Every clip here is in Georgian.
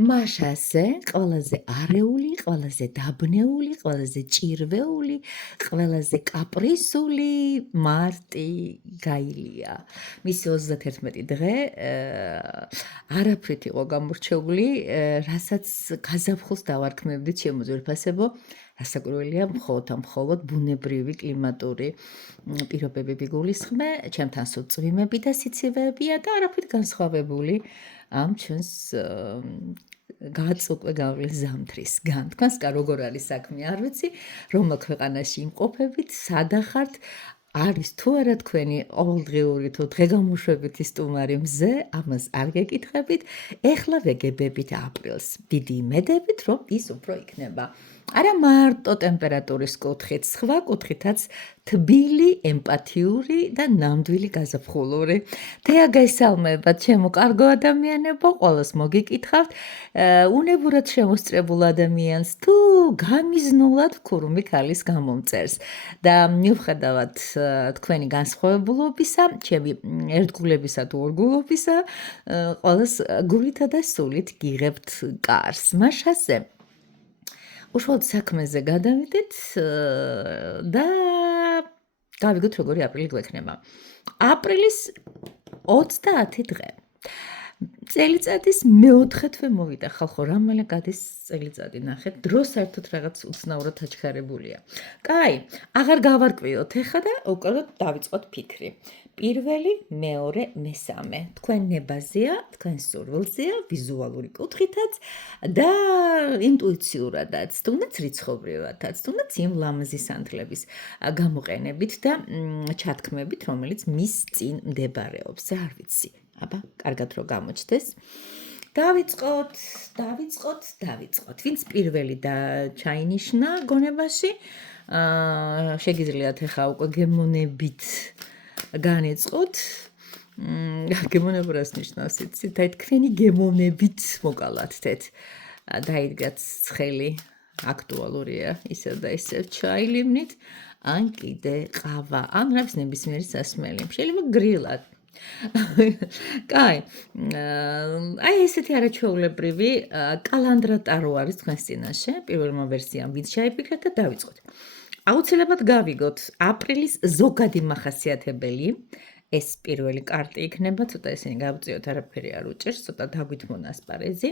მაშასე ყველაზე არეული, ყველაზე დაბნეული, ყველაზე ჭირვეული, ყველაზე კაპრისული მარტი გაილია. მისი 31 დღე არაფრით იყო გამორჩეული, რასაც გაზაფხულს დავარქმევდით ჩემო ძვირფასებო, რასაკვირველია, მხოლოდ ბუნებრივი კლიმატური პირობები გულისხმე, ჩემთან სულ წვიმები და სიცივეებია და არაფრით განსხვავებული ამ ჩვენს გაწუკვე გავლენს ზამთრისგან. თქვენსკა როგორ არის საქმე, არ ვიცი, რომელ ქვეყანაში იმყოფებით, სადახართ, არის თუ არა თქვენი ყოველდღიური თუ დღეგამოშვებითი სტუმარი მზე, ამას არ გეკითხებით, ეხლა ვეგებებით აპრილს, დიდი იმედებით, რომ ის უფრო იქნება. არა მარტო ტემპერატურის კუთხით, სხვა კუთხითაც თბილი, ემპათიური და ნამდვილი გაზაფხულური. თეაგესალმება, ჩემო კარგო ადამიანებო, ყველას მოგიკითხავთ, უნებურად შემოსწრებულ ადამიანს თუ გამიზნულად ქურუმი ქალის გამომწერს. და მიუხედავად თქვენი განსხვავებულობისა, ჩემი ერთგულებისა თუ ორგულობისა, ყველას გულითა და სულით გიღებთ კარს. მაშასე უშუალოდ საქმეზე გადავიდეთ და გავიგოთ როგორი აპრილი გვექნება. აპრილის 30 დღე. წელიწადის მეოთხე თვე მოვიდა, ხალხო, რამალე გადის წელიწადი, ნახეთ, დრო საერთოდ რაღაც უცნაურად აჩქარებულია. კაი, აღარ გავარკვიოთ ეხლა და უკვე დავიწყოთ ფიქრი. პირველი, მეორე, მესამე. თქვენ ნებაზეა, თქვენ სურვილზეა, ვიზუალური კუთხითაც და ინტუიციურადაც, თუნდაც რიცხობრივადაც, თუნდაც იმ ლამაზი სანთლების გამოყენებით და ჩათქმებით, რომელიც მის წინ მდებარეობს. არ ვიცი. აბა, კარგად რო გამოჩნდეს. დავიწყოთ. ვინც პირველი და ჩაინიშნა გონებაში, შეგიძლიათ ახლა უკვე გემონებით განეწყოთ. გემონებურას ნიშნავს, იცით, აი თქვენი გემონებით მოკალათდეთ. დაიდგათ ცხელი, აქტუალურია, ისევ და ისევ ჩაილიმნით, ან კიდე ყავა, ან რაღაც ნებისმიერი სასმელი. შეიძლება გრილად. კაი, აი ესეთი არაჩვეულებრივი კალანდრა ტარო არის თქვენს წინაშე, პირველმა ვერსიამ ვინც ჩაიფიქრეთ და დავიწყოთ. აუცილებლად გავიგოთ აპრილის ზოგადი მახასიათებელი, ეს პირველი კარტი იქნება, ცოტა ესენი გავწიოთ, არაფერი არ უჭერს, ცოტა დაგვითმონ ასპარეზი.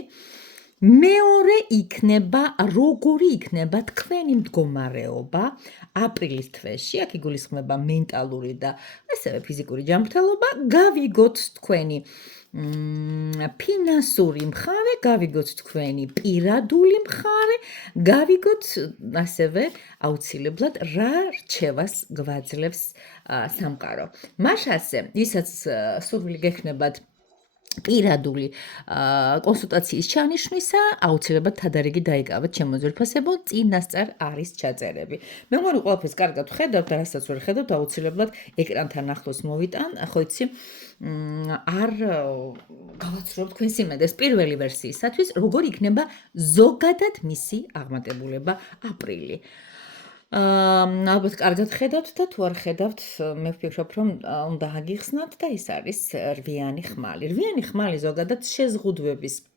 მეორე იქნება, როგორი იქნება თქვენი მდგომარეობა აპრილის თვეში, აქ იგულისხმება მენტალური და ასევე ფიზიკური ჯანმრთელობა, გავიგოთ თქვენი ფინანსური მხარე, გავიგოთ თქვენი პირადული მხარე, გავიგოთ ასევე აუცილებლად რა რჩევას გვაძლევს სამყარო. მაშასე, ისაც სურვილი გექნებათ პირადული კონსულტაციის ჩანიშვნისა, აუცილებლად თადარიგი დაიკავეთ ჩემო ძვირფასებო, წინასწარ არის ჩაწერები. მე მგონი ყველაფერს კარგად ვხედავთ და რასაც ვერ ხედავთ, აუცილებლად ეკრანთან ახლოს მოვიტან, ხო იცი, არ გავაცნობ თქვენს იმედეს პირველი ვერსიისათვის, როგორ იქნება ზოგადად მისი აღმატებულება აპრილი. ალბათ კარგად ხედავთ და თუ არ ხედავთ, მე ვფიქრობ, რომ უნდა აგიხსნათ და ის არის რვიანი ხმალი. რვიანი ხმალი ზოგადად შეზღუდვების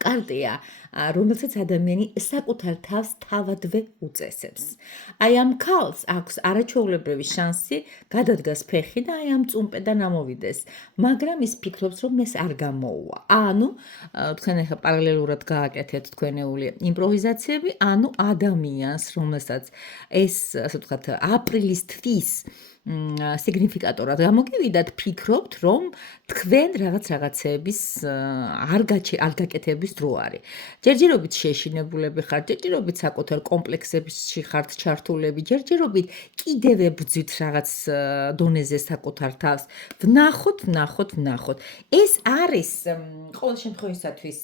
კარტია, რომელსაც ადამიანი საკუთარ თავს თავადვე უწესებს. აი ამ ქალს აქვს არაჩვეულებრივი შანსი გადადგას ფეხი და აი ამ წუმპედან ამოვიდეს, მაგრამ ის ფიქრობს, რომ ეს არ გამოუვა. ანუ თქვენ ახლა პარალელურად გააკეთეთ თქვენეული იმპროვიზაციები, ანუ ადამიანს, რომელსაც ეს, ასე ვთქვათ, აპრილის თვის სიგნიფიკატორად გამოგივიდათ, ფიქრობთ, რომ თქვენ რაღაცეების არ გაკეთების დრო არის. ჯერჯერობით შეშინებულები ხართ, ჯერჯერობით საკუთარ კომპლექსებში ხართ ჩართულები, ჯერჯერობით კიდევ ებრძვით რაღაც დონეზე საკუთარ თავს. ვნახოთ. ეს არის ყოველ შემთხვევისათვის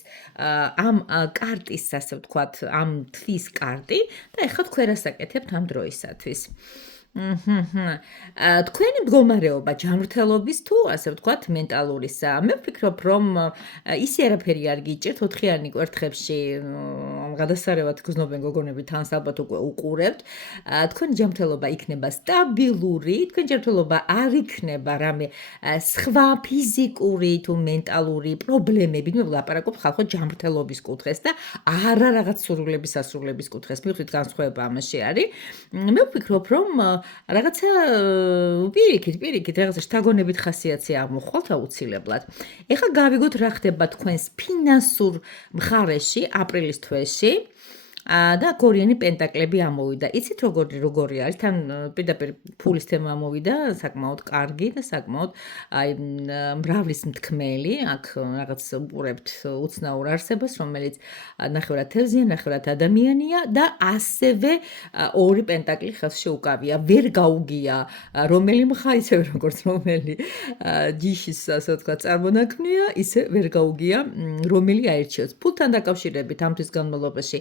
ამ კარტის, ასე ვთქვათ, ამ თვის კარტი და ეხლა თქვენ რას აკეთებთ ამ დროისათვის. თქვენი მდგომარეობა ჯანმრთელობის თუ ასე ვთქვათ მენტალურისა. მე ვფიქრობ, რომ ისი არაფერი არ გიჭირთ 4-იანი კვერთხებში გადასარევად გრძნობენ გოგონები თანს ალბათ უკვე უყურებთ. თქვენი ჯანმრთელობა იქნება სტაბილური, თქვენი ჯანმრთელობა არ იქნება რამე სხვა ფიზიკური თუ მენტალური პრობლემები, მე ვლაპარაკობ ხალხო ჯანმრთელობის კუთხეს და არა რაღაც სურვილების ასრულების კუთხეს. მივხვდით განსხვავება ამაში არის. მე ვფიქრობ, რომ რაღაცა პირიქით რაღაცა შთაგონებით ხასიათი აღმოხვალთ აუცილებლად. ეხლა გავიგოთ რა ხდება თქვენს ფინანსურ მხარეში აპრილის თვეში. და გორიანი პენტაკლები ამოვიდა. იცით როგორი არის? თან პირდაპირ ფულის თემა ამოვიდა, საკმაოდ კარგი და საკმაოდ მრავლის მთქმელი. აქ რაღაც უყურებთ უცნაურ არსებას, რომელიც ნახევრად თევზია, ნახევრად ადამიანია და ასევე ორი პენტაკლი ხელში უკავია. ვერ გაუგია რომელი მხა, ისე როგორც რომელი ჯიშის, ასე ვთქვათ, წარმონაქმნია, ისე ვერ გაუგია რომელი აირჩიოს. ფულთან დაკავშირებით ამ თვის განმავლობაში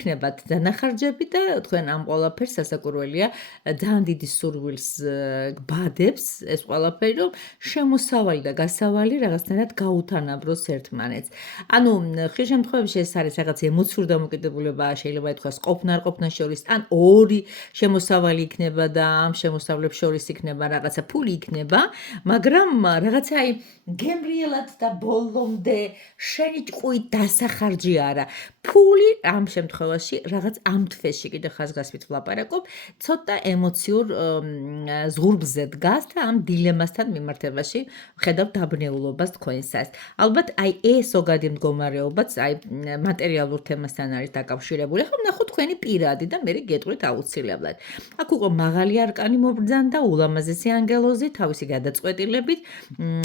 გექნებათ დანახარჯები და თქვენ ამ ყველაფერს სასაკურველია ძალიან დიდი სურვილს გბადებს ეს ყველაფერი, რომ შემოსავალი და გასავალი რაღაცნაირად გაუთანაბროს ერთმანეთს. ანუ ხშირ შემთხვევაში ეს არის რაღაც ემოციური დამოკიდებულება, შეიძლება ითქვას ყოფნა-არ-ყოფნა შორის, ან ორი შემოსავალი იქნება და ამ შემოსავლებს შორის იქნება რაღაცა ფული იქნება, მაგრამ რაღაცა გემრიელად და ბოლომდე შენი ჭყვით დასახარჯი არა. ფული ამ შემთხვევაში რაღაც ამ თვეში კიდე ხაზგასმით ვლაპარაკობ, ცოტა ემოციურ ზღურბზე დგას და ამ დილემასთან მიმართებაში ხედავ დაბნეულობას თქვენსას. ალბათ ეს ზოგადი მდგომარეობაც მატერიალურ თემასთან არის დაკავშირებული. ახლა ვნახოთ თქვენი პირადი და მე გეტყვით აუცილებლად. აქ უკვე მაღალი არკანი მობრძანდა ულამაზესი ანგელოზი თავისი გადაწყვეტილებით,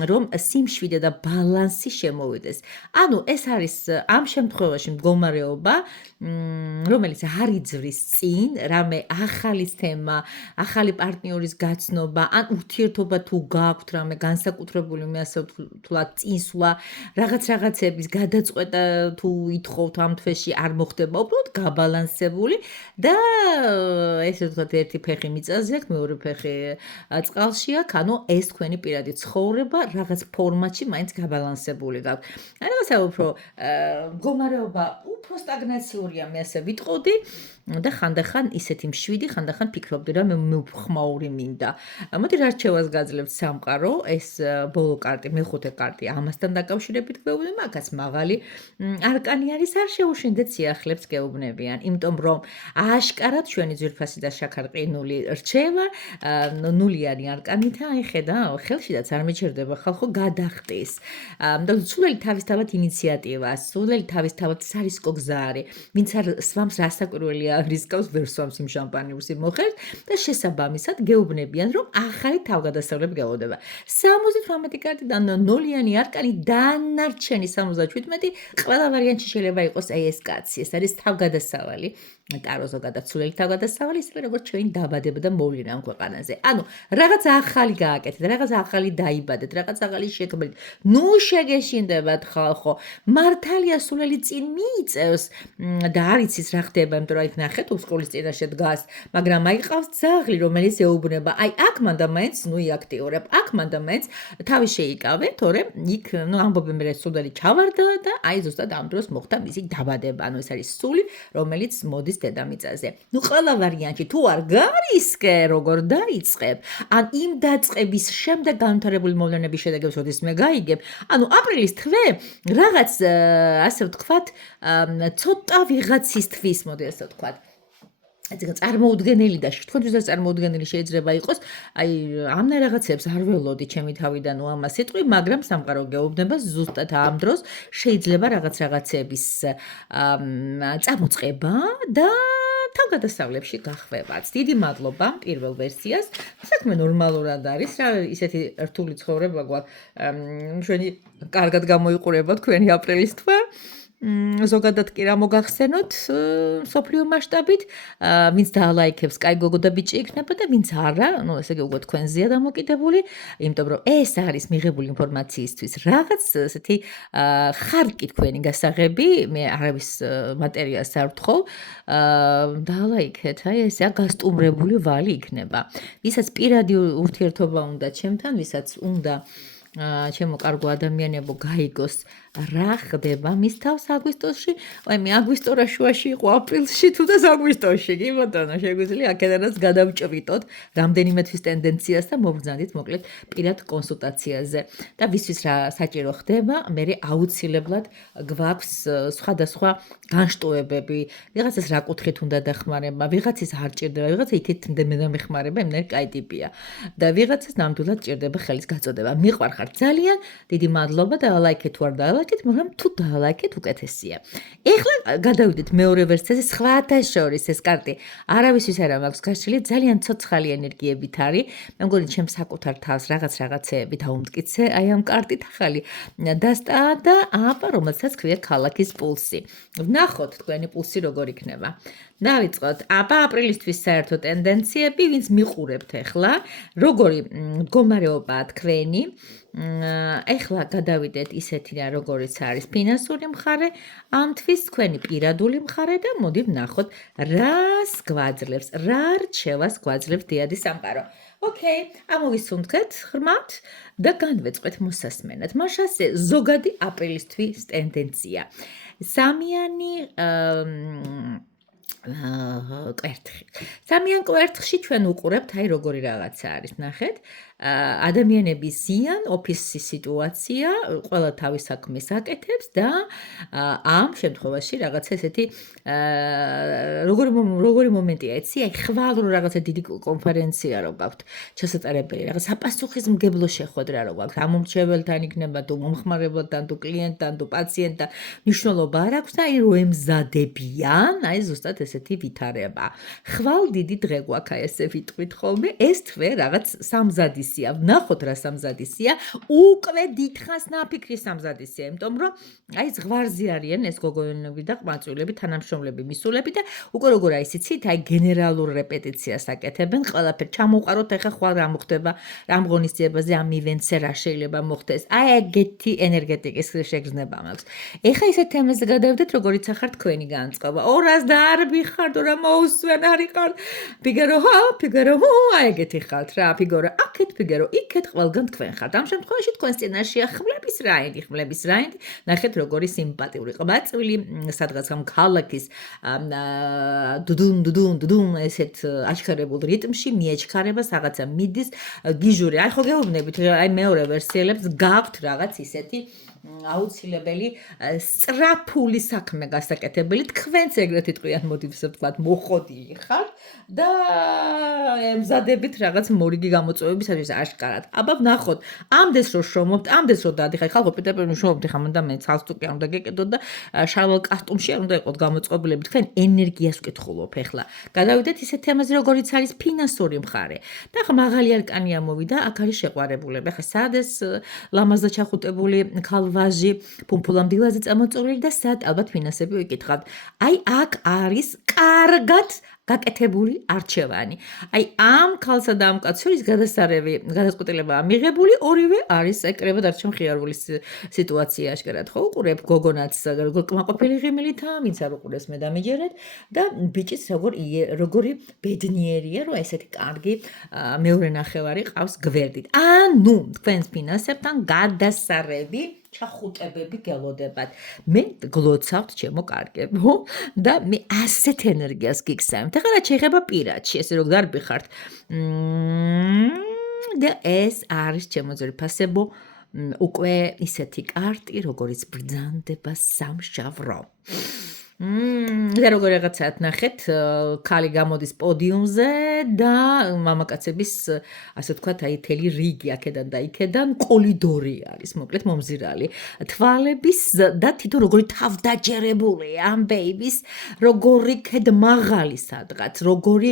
რომ სიმშვიდე და ბალანსი შემოვიდეს. ანუ ეს არის ამ შემთხვევაში მდგომარეობა, რომელიც არ იძვრის წინ, რამე ახალი თემა, ახალი პარტნიორის გაცნობა, ან ურთიერთობა თუ გაქვთ რამე განსაკუთრებული, მე ასე ვთვლათ, წინსვლა, რაღაცების გადაწყვეტა თუ ითხოვთ ამ თვეში არ მოხდება, უბრალოდ გაბალანსებული და ესე ვთქვათ, ერთი ფეხი მიწაზე აქვს, მეორე ფეხი წყალში აქვს, ანუ ეს თქვენი პირადი ცხოვრება რაღაც ფორმატში მაინც გაბალანსებული გაქვთ. რაღაცა უფრო მდგომარეობა უფრო სტაგნაციურია, მე ასე ვიტყოდი და ხანდახან ისეთი მშვიდი, ხანდახან ფიქრობდი, რომ მე ხმაური მინდა. მოდი რა რჩევას გაძლევთ სამყარო, ეს ბოლო კარტი, მეხუთე კარტი ამასთან დაკავშირებით გვეუბნება, მაგაც მაღალი არკანი არის, არ შეუშინდეთ სიახლებს გეუბნებიან, იმიტომ რომ აშკარად ჩვენი ძვირფასი და შაქარ-ყინული რჩევა, ნულიანი არკანით, აი ხედავ, ხელშიდაც არ მიჩერდება ხალხო გადახტის. და სულელი თავისთავად ინიციატივას, სულელი თავისთავად სარისკო გზა არის. ვინც არ სვამს რასაკვირველია რისკავს, ვერ სვამს იმ შამპანიურს მოხერხს და შესაბამისად გეუბნებიან, რომ ახალი თავგადასავლები გეუდება. 78 კარტიდან ნოლიანი არკანი დანარჩენი 77 ყველა ვარიანტში შეიძლება იყოს ეს კაცი. ეს არის თავგადასავალი. ტარო ზოგადად სულელი თავგადასავალი, ისე როგორც ჩვენი დაბადება და მოვლენა ამ ქვეყანაზე. ანუ რაღაც ახალი გააკეთეთ, რაღაც ახალი დაიბადეთ, რაღაც ახალი შექმნით. ნუ შეგეშინდებათ ხალხო. მართალია სულელი წინ მიიწევს და არ იცის რა ხდება, იმიტომ რომ იქ ნახეთ სკოლის წინაშე დგას, მაგრამ აი ყავს ძაღლი, რომელიც ეუბნება, აი აქ მანდა მაინც ნუ იაქტიურებ, აქ მანდა მაინც თავი შეიკავე, თორემ იქ ნუ ამბობენ მე სულელი ჩავარდა და აი ზუსტად ამ დროს მოხდა მისი დაბადება. ანუ ეს არის სული, რომელიც მოდის დედამიწაზე. ნუ ყველა ვარიანტი თუ არ გარისკე, როგორ დაიწყებ, ან იმ დაწყების შემდეგ განვითარებული მოვლენების შედეგებს როდის მე გაიგებ, ანუ აპრილის თვე რაღაც ასე ვთქვათ, ცოტა ვიღაცის თვის, მოდი ასე ვთქვათ. ეს წარმოუდგენელი და თქვენთვისაც წარმოუდგენელი შეიძლება იყოს, აი ამნა რაღაცებს არ ველოდი ჩემი თავიდან უამას სიტყვი, მაგრამ სამყარო გეუბნება ზუსტად ამ დროს შეიძლება რაღაცების წამოწყება და თავგადასავლებში გახვევაც. დიდი მადლობა პირველ ვერსიას. საქმე ნორმალურად არის, რა ისეთი რთული ცხოვრება გვაქვს. ჩვენი კარგად გამოიყურება თქვენი აპრილის თვე. ზოგადად კი რა მოგახსენოთ სოფლიო მასშტაბით, ვინც დაალაიქებს, კაი გოგო და ბიჭი იქნება და ვინც არა, ну ესე იგი უკვე თქვენზეა დამოკიდებული, იმიტომ რომ ეს არის მიღებული ინფორმაციისთვის რაღაც ესეთი ხარკი თქვენი გასაღები, მე არავის მატერიას არ ვთხოვ, დაალაიქეთ, აი ესეა გასტუმრებული ვალი იქნება. ვისაც პირადი ურთიერთობა უნდა ჩემთან, ვისაც უნდა ჩემო კარგო ადამიანებო გაიგოს რა ხდება მის თავს აგვისტოში? აი მე აგვისტო რა შუაში იყო აპრილში თუ და აგვისტოში, კი ბატონო, შეგვიძლია აქედანაც გადავჭრიტოთ რამდენიმე თვის ტენდენციას და მოვგზავნით მოკლედ პირად კონსულტაციაზე. და ვისთვის რა საჭირო ხდება, მე აუცილებლად გვაქვს სხვადასხვა განშტოებები, ვიღაცას რა კუთხით უნდა დახმარება, ვიღაცის არ ჭირდება, ვიღაცა იქით დამეხმარება, იმნაირი კაი ტიპია. და ვიღაცას ნამდვილად ჭირდება ხელის გაწოდება. მიყვარხარ ძალიან, დიდი მადლობა და ლაიქეთ თუ არ დაალაიქეთ, მაგრამ თუ დაალაიქეთ უკეთესია. ეხლა გადავიდეთ მეორე ვერსიაზე, სხვათა შორის ეს კარტი არავისთვის არ მაქვს გაშლილი, ძალიან ცოცხალი ენერგიებით არის. მე მგონი ჩემ საკუთარ თავს რაღაცეები დაუმტკიცე, აი ამ კარტით ახალი დასტა და აბა რომელსაც ქვია ქალაქის პულსი. ვნახოთ თქვენი პულსი როგორ იქნება. დავიწყოთ. აბა აპრილისთვის საერთო ტენდენციები, ვინც მიყურებთ ახლა, როგორი მდგომარეობაა თქვენი. ეხლა გადავიდეთ ისეთი რა როგორიც არის ფინანსური მხარე, ამ თვის თქვენი პირადული მხარე და მოდი ვნახოთ რას გვაძლევს, რა რჩევას გვაძლევს დიადი სამყარო. ოკეი, ამოვისუნთქეთ ღრმად და განვეწყეთ მოსასმენად. მაშასე ზოგადი აპრილისთვის ტენდენცია. სამიანი კვერთხი. სამიან კვერთხში ჩვენ უყურებთ აი როგორი რაღაცა არის, ნახეთ. ადამიანები ზიან, ოფისის სიტუაცია, ყველა თავის საქმეს აკეთებს და ამ შემთხვევაში რაღაცა ესეთი როგორი მომენტია, იცი? აი ხვალ რო რაღაცა დიდი კონფერენცია რო გაქვთ, ჩასატარებელი, რაღაც საპასუხისმგებლო შეხვედრა რო გაქვთ, ამომრჩეველთან იქნება თუ მომხმარებელთან თუ კლიენტთან თუ პაციენტთან, მნიშვნელობა არ აქვს და აი რო ემზადებიან, აი ზუსტად ესეთი ვითარება. ხვალ დიდი დღე გვაქვს, აი ესე ვიტყვით ხოლმე, ეს თვე რაღაც სამზადის ვნახოთ რა სამზადისია, უკვე დიდხანს ნაფიქრი სამზადისია, იმიტომ რომ აი ზღვარზე არიან ეს გოგონები და ყმაწვილები, თანამშრომლები, მისულები და უკვე როგორ არის იცით, აი გენერალურ რეპეტიციას აკეთებენ, ყველაფერი ჩამოვყაროთ ახლა ხვალ რა მოხდება, რამ ღონისძიებაზე, ამ ივენტზე რა შეიძლება მოხდეს. აი ეგეთი ენერგეტიკის შეგრძნება მაქვს. ეხლა ისეთ თემაზე გადავიდეთ, როგორიც ახარ თქვენი განწყობა. 200 და არ ვიხარდ, რა მოусვენ არიყარ. ფიგარო, ფიგარო, აი ეგეთი ხართ რა, ფიგარო. აქეთ ფიგარო, იქეთ ყველგან თქვენ ხართ. ამ შემთხვევაში თქვენს წინაშეა ხმლების რაინდი. ნახეთ როგორი სიმპათიური ყბაწვილი, სადღაც ამ ქალაქის დუდუნ ესეთ აჩქარებულ რიტმში მიეჩქარებას რაღაცა მიდის გიჟური. აი ხო გეუბნებით, აი მეორე ვერსიელებს გაქვთ რაღაც ისეთი აუცილებელი სწრაფული საქმე გასაკეთებელი, თქვენც ეგრეთ იტყვიან, მოდი ვთქვათ, მოხოდი ხარ და ემზადებით რაღაც მორიგი გამოწვევებისათვის აშკარად. აბა ვნახოთ, ამდენს რო შრომობთ, ამდენს რო დადიხარ, ხალხო პიტერპერში შრომობთ, ხა მანდა მე ცალსტუკი არ უნდა გეკეთოთ და შალვალ კასტუმში არ უნდა იყოთ გამოწყობილები, თქვენ ენერგიას ვკითხულობ ახლა. გადავიდეთ ისეთ თემაზე, როგორიც არის ფინანსური მხარე. და ხა მაღალი არკანი ამოვიდა, აქ არის შეყვარებულები. ხა სად ეს ლამაზად ჩახუტებული ვაჟი პუმპულამ დილაზე წამოწოლილი და სად ალბათ ფინანსები ვიკითხავთ. აი აქ არის კარგად გაკეთებული არჩევანი. აი ამ ქალსა და ამ კაცის გადაწყვეტილებაა მიღებული, ორივე არის ეკრება დარჩა მხიარული სიტუაცია აშკარად ხო უყურებ გოგონაც როგორ კმაყოფილი ღიმილითაა, ვინც არ უყურებს მე დამიჯერეთ და ბიჭიც როგორი ბედნიერია, რომ ესეთი კარგი მეორე ნახევარი ყავს გვერდით. ანუ თქვენს ფინანსებთან გადასარევი ჩახუტებები გელოდებათ. მე გლოცავთ ჩემო კარგებო და მე ასეთ ენერგიას გიგზავნით. ეხლა რა შეიძლება პირადში, ესე რომ გარბიხართ. და ეს არის ჩემო ძვირფასებო უკვე ისეთი კარტი, როგორიც ბრძანდება სამშაბრო. და როგორ რაღაცათ ნახეთ, ქალი გამოდის პოდიუმზე და მამაკაცების, ასე ვთქვათ, აი თელი რიგი აქედან და იქედან კოლიდორი არის, მოკლედ მომზირალი. თვალების და თვითონ როგორი თავდაჯერებული ამ ბეიბის, როგორი ქედ მაღალი სადღაც, როგორი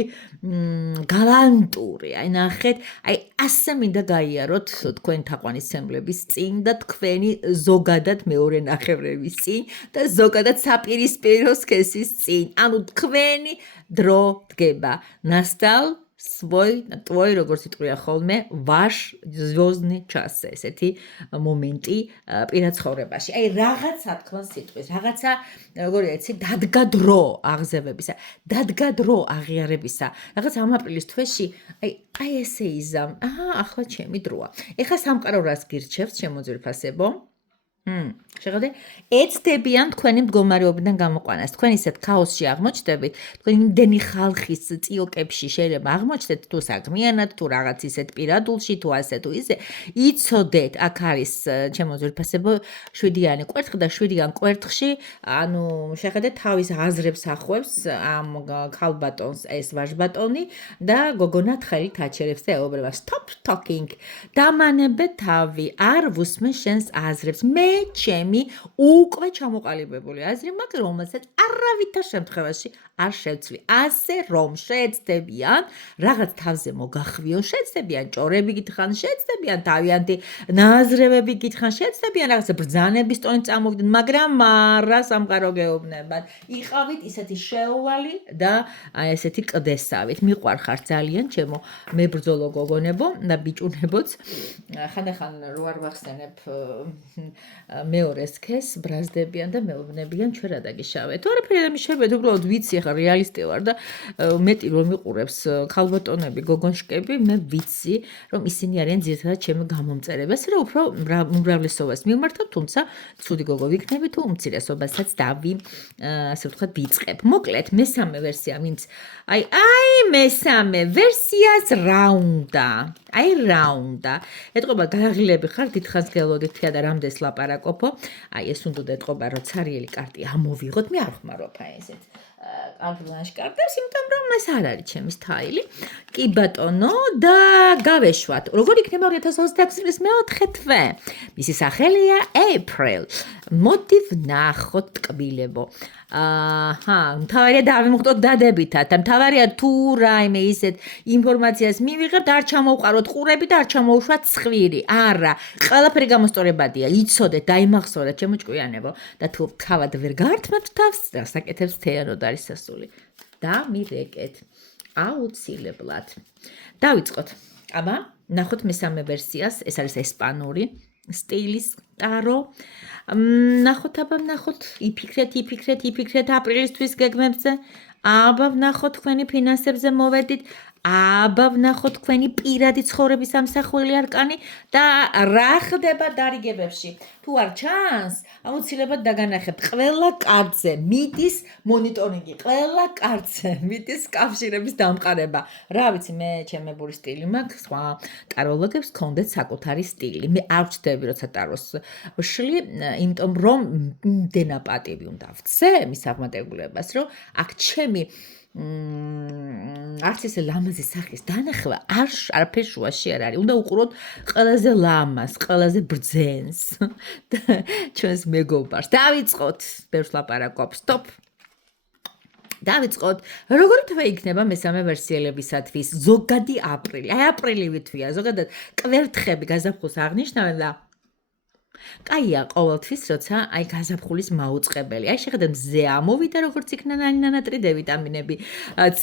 გალანტური. აი ნახეთ, აი ასე მინდა გაიაროთ თქვენ თაყვანისმცემლების წინ და თქვენი ზოგადად მეორე ნახევრების წინ და ზოგადად საპირისპირო სქესის წინ. ანუ თქვენი დრო დგება. Настал твой, როგორც იტყვია ხოლმე, ваш звездный час, ესეთი მომენტი პირად ცხოვრებაში. აი რაღაცა თქვენ სიტყვის, რაღაცა როგორია იცი, დადგა დრო აღზევებისა, დადგა დრო აღიარებისა. რაღაც ამ აპრილის თვეში, აი ესე იზამ. ახლა ჩემი დროა. ეხლა სამყარო რას გირჩევს, ჩემო ძვირფასებო? შეხედე, ეცდებიან თქვენი მდგომარეობიდან გამოყვანას. თქვენ ისეთ ქაოსში აღმოჩნდებით, თქვენ იმდენი ხალხის წიოკებში შეიძლება აღმოჩნდეთ, თუ საქმიანად, თუ რაღაც ისეთ პირადულში, თუ ასე თუ ისე, იცოდეთ, აქ არის ჩემო ძვირფასებო 7-იანი კვერთხი და 7-იან კვერთხში, ანუ შეხედე, თავის აზრებს ახვევს ამ ქალბატონს ეს ვაჟბატონი და გოგონა თხელით აჩერებს და ეუბნება stop talking. დამანებე თავი, არ ვუსმენ შენს აზრებს. მე ჩემი უკვე ჩამოყალიბებული აზრი მაქვს, რომელსაც არავითარ შემთხვევაში არ შევცვლი. ასე რომ შეეცდებიან რაღაც თავზე მოგახვიონ, შეეცდებიან ჭორები გითხრან, შეეცდებიან თავიანთი ნაზრევები გითხრან, შეეცდებიან რაღაც ბრძანების ტონით წამოვიდნენ, მაგრამ არა სამყარო გეუბნებათ. იყავით ისეთი შეუვალი და ესეთი კლდესავით. მიყვარხარ ძალიან ჩემო მებრძოლო გოგონებო და ბიჭუნებოც. ხანდახან რო არ ვახსენებ მეორე სქეს ბრაზდებიან და მეუბნებიან ჩვენ რა დაგიშავეთ. თუ არაფერი არ მიშევეთ, უბრალოდ ვიცი, ახლა რეალისტი ვარ და მეტი რომ მიყურებს ქალბატონები, გოგონშკები, მე ვიცი, რომ ისინი არიან ძირითადად ჩემი გამომწერები. ასე რომ უფრო უმრავლესობას მივმართავ, თუმცა ცუდი გოგო ვიქნები თუ უმცირესობასაც ასე ვთქვათ, ვიწყებ. მოკლედ, მესამე ვერსია, ვინც მესამე ვერსიას რა უნდა? რა უნდა? ეტყობა გააღილები ხარ, დიდხანს გელოდით და რამდენს ლაპარაკობო. ეს უნდა ეტყობა, რომ ცარიელი კარტი ამოვიღოთ, მე არ ხმარობ ესეთ. კარგი ლაშკარტებს, იმიტომ რომ ეს არ არის ჩემი სტაილი. კი ბატონო და გავეშვათ. როგორ იქნება 2026 წლის მე-4 თვე? მისი სახელია April. მოდი ვნახოთ ტკბილებო. მთავარია დავიმოხტოთ დადებითად. მთავარია თუ რაიმე ისეთ ინფორმაციას მივიღებთ, არ ჩამოვყაროთ ყურები და არ ჩამოუშვათ ცხვირი. არა, ყველაფერი გამოსწორებადია. იცოდეთ, დაიმახსოვრეთ, ჩემო ჭკვიანებო. და თუ თავად ვერ გაართმევთ თავს, საკეთებს თეანოდ არის სასული. დამირეკეთ. აუცილებლად. დავიწყოთ. აბა, ნახოთ მესამე ვერსიას, ეს არის ესპანური სტილის ტარო. ნახოთ, იფიქრეთ აპრილისთვის გეგმებზე. აბა, ვნახოთ თქვენი ფინანსებზე მოვედით. აბა, ვნახოთ თქვენი პირადი ცხოვრების ამსახველი არკანი და რა ხდება დარიგებებში. თუ არ ჩანს, აუცილებლად დაგანახებთ. ყველა კარტზე მიდის მონიტორინგი, ყველა კარტზე მიდის კავშირების დამყარება. რა ვიცი, მე ჩემებური სტილი მაქვს, სხვა ტაროლოგებს ჰქონდეთ საკუთარი სტილი. მე არ ვჩდები, როცა ტაროს ვშლი, იმიტომ რომ დენაპატივი უნდა ვცე მის აღმატებულებას, რომ აქ ჩემი არც ესე ლამაზი სახის დანახვა არაფერ შუაში არ არის. უნდა უყუროთ ყველაზე ლამაზ, ყველაზე ბრძენს ჩვენს მეგობარს. დავიწყოთ, ბევრს ლაპარაკობ, stop. დავიწყოთ, როგორი თვე იქნება მესამე ვერსიელებისათვის ზოგადი აპრილი. აპრილივი თვეა, ზოგადად კვერთხები გაზაფხულს აღნიშნავენ და კაია ყოველთვის, როცა გაზაფხულის მაუწყებელი. შეხედე მზე ამოვიდა, როგორც იქნა ნანატრიდი, ვიტამინები,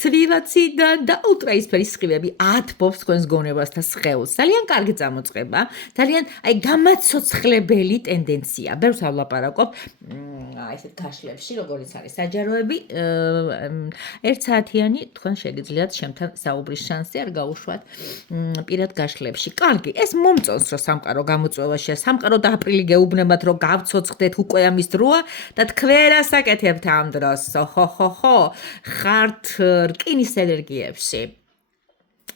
ცვივაციდან და ულტრაისფერი სხივები ათბობს თქვენს გონებას და სხეულს. ძალიან კარგი წამოწყება, ძალიან გამაცოცხლებელი ტენდენცია. ბევრს ავლაპარაკობ ესეთ გაშლებში, როგორც არის საჯაროები, 1 საათიანი თქვენ შეგიძლიათ ჩემთან საუბრის შანსი არ გაუშვათ პირად გაშლებში. კარგი, ეს მომწონს, რომ სამყარო გამოწვევაშია. სამყარო და აპრილი გეუბნებათ, რომ გავცოცხლდეთ, უკვე ამის დროა და თქვენ ასაკეთებთ ამ დროს. ხო, ხართ რკინის ენერგიებში.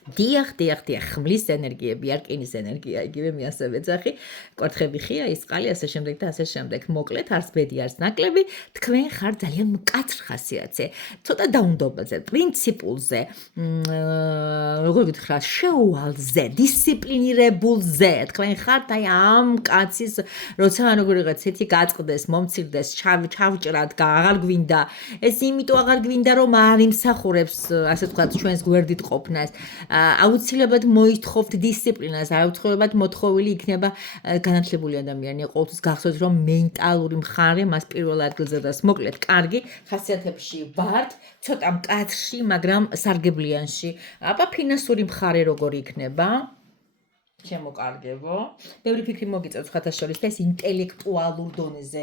დიახ, ხმლის ენერგიები, რკინის ენერგია, იგივე მე ასე ვეძახი. კვერთხები ხია, ისყალი, ასე შემდეგ და ასე შემდეგ. მოკლედ, არც ბედი, არც ნაკლები, თქვენ ხართ ძალიან მკაცრ ხასიათზე, ცოტა დაუნდობაზე, პრინციპულზე, როგორ გითხრათ, შეუვალზე, დისციპლინირებულზე. თქვენ ხართ ამ კაცის, როცა როგორ ვიღაც ეთი გაწყდეს, მომცირდეს, ჩავჭრათ, აღარ გვინდა. ეს იმიტომ აღარ გვინდა, რომ არ იმსახურებს, ასე ვთქვათ, ჩვენს გვერდით ყოფნას. აუცილებლად მოითხოვთ დისციპლინას, აუცილებლად მოთხოვილი იქნება განათლებული ადამიანი. ყოველთვის გახსოვთ, რომ მენტალური მხარე მას პირველ ადგილზე დას. მოკლედ, კარგი ხასიათებში ვართ, ცოტა მკაცრში, მაგრამ სარგებლიანში. აბა ფინანსური მხარე როგორი იქნება? შემოკარგებო. ბევრი ფიქრი მოგიწევს ხათაშორის და ეს ინტელექტუალურ დონეზე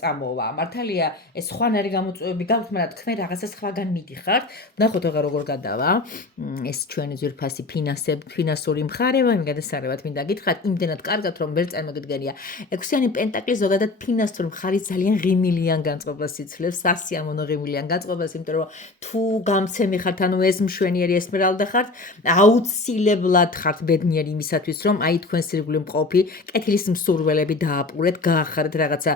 წამოვა. მართალია, ეს სხვანაირი გამოწვევები გაქვთ, მაგრამ თქვენ რაღაცა სხვაგან მიდიხართ. ნახოთ როგორ გადავა. ეს ჩვენი ძვირფასი ფინანსური მხარევა, იმ გადასარევად მინდა გითხრათ, იმდენად კარგად რომ ვერ წარმოგიდგენია. ექვსიანი პენტაკლი ზოგადად ფინანსურ მხარეს ძალიან ღიმილიან განწყობას იცლებს, სასიამოვნო ღიმილიან განწყობას, იმიტომ რომ თუ გამცემი ხართ, ანუ ეს მშვენიერი ესმერალდა ხართ, აუცილებლად ხართ ბედნიერი იმისათვის, რომ აი თქვენ სირგული მყოფი, კეთილის მსურველები დააპყურეთ, გაახარეთ რაღაცა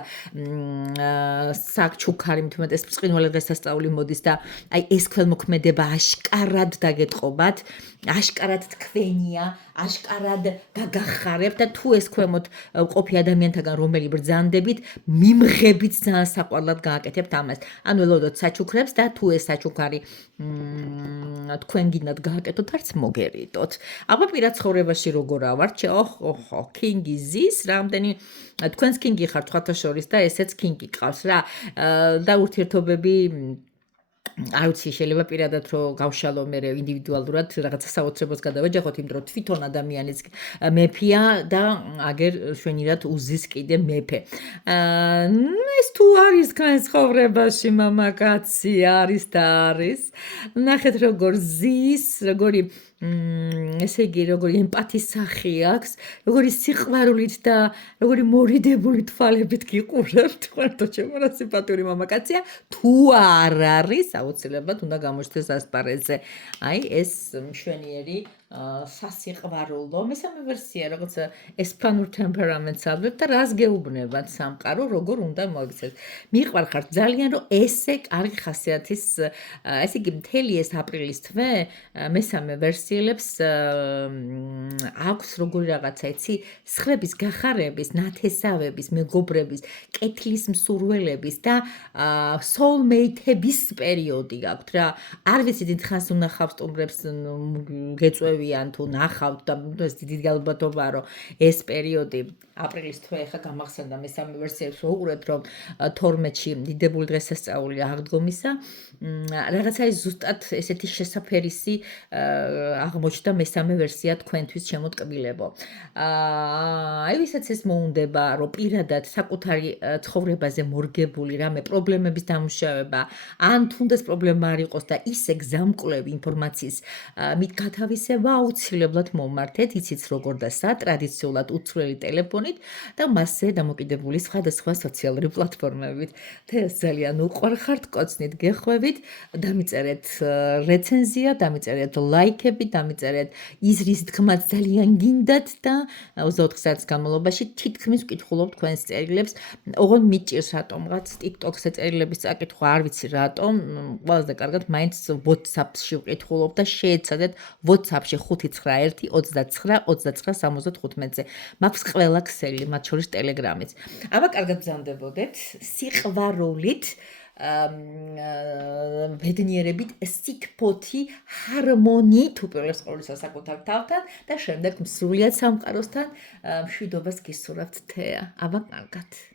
საქჩუქარი, მთუმეტეს ბრწყინვალე დღესასწაული მოდის და აი ეს ქველმოქმედება აშკარად დაგეტყობათ, აშკარად თქვენია, აშკარად გაგახარებთ და თუ ეს ქვემოთ მყოფი ადამიანთაგან რომელი ბრძანდებით, მიმღებით ძალიან საყვარლად გააკეთებთ ამას. ანუ ველოდოთ საჩუქრებს და თუ ეს საჩუქარი თქვენ გინდათ გააკეთოთ, არც მოგერიდოთ. აბა პირად ცხოვრებაში როგორ ავართ? ოხო, კინგი ზის, რამდენი თქვენს კინგი ხართ ხათაშორის და ესეც კინგი ყავს რა. და ურთიერთობები არ ვიცი, შეიძლება პირადად რომ გავშალო მე ინდივიდუალურად რაღაცა საოცრებას გადავეჯახოთ, იმიტომ რომ თვითონ ადამიანიც მეფეა და აგერ შვენივრად უზის კიდე მეფე. ეს თუ არის თქვენ ცხოვრებაში მამაკაცი არის და არის. ნახეთ როგორ ზის, როგორი ესე იგი, როგორი ემპათიის სახე აქვს, როგორი სიყვარულით და როგორი მორიდებული თვალებით გიყურებთ, ხართ ჩემო რა სიმპათიური მამაკაცია, თუ არ არის, აუცილებლად უნდა გამოჩნდეს ასპარეზზე. აი ეს მშვენიერი სასიყვარულო მესამე ვერსია, როგორც ესპანურ ტემპერამენტს ავლებთ და რას გეუბნებათ სამყარო, როგორ უნდა მოიქცეთ. მიყვარხართ ძალიან, რომ ესე კარგი ხასიათის, ესე იგი მთელი ეს აპრილის თვე მესამე ვერსიელებს აქვს როგორი რაღაცა, იცი, სხლების გახარების, ნათესავების, მეგობრების, კეთილის მსურველების და soulmate-ების პერიოდი გაქვთ რა. არ ვიცი დიდხანს უნახავ სტუმრებს გეწვევიან თუ ნახავთ და ეს დიდი ალბათობაა რომ ეს პერიოდი აპრილის თვე ხა გამახსენდა მესამე ვერსიებს რო უყურებთ რომ 12-ში დიდებული დღესასწაული აღდგომისა რაღაცა ის ზუსტად ესეთი შესაფერისი აღმოჩნდა მესამე ვერსია თქვენთვის შემოტკბილებო. აი ვისაც ეს მოუნდება რომ პირადად საკუთარი ცხოვრებაზე მორგებული რამე პრობლემების დამუშავება ან თუნდაც პრობლემა არ იყოს და ისე გზამკვლევი ინფორმაციის მითავისება აუცილებლად მომართეთ, იცით როგორ და სა ტრადიციულად უცვლელი ტელეფონით და მასზე დამოკიდებული სხვადასხვა სოციალური პლატფორმებით. თეს ძალიან უყვარხართ, კოცნით გეხვევით, დამიწერეთ რეცენზია, დამიწერეთ ლაიქები, დამიწერეთ იზრის თქმაც ძალიან გინდათ და 24 საათის განმავლობაში თითქმის ვკითხულობ თქვენს წერილებს. ოღონდ მიჭირს რატომღაც TikTok-ზე წერილების წაკითხვა, არ ვიცი რატომ, ყველაზე კარგად მაინც WhatsApp-ში ვკითხულობ და შეეცადეთ WhatsApp-ში 591 29 29 75-ზე. მაქვს ყველა ქსელი, მათ შორის Telegram-იც. აბა კარგად ბრძანდებოდეთ, სიყვარულით ბედნიერებით, სიკფოთი, ჰარმონიით უპირველეს ყოვლისა საკუთარ თავთან და შემდეგ მსრულიად სამყაროსთან მშვიდობას გისურვებთ თეა. აბა კარგად.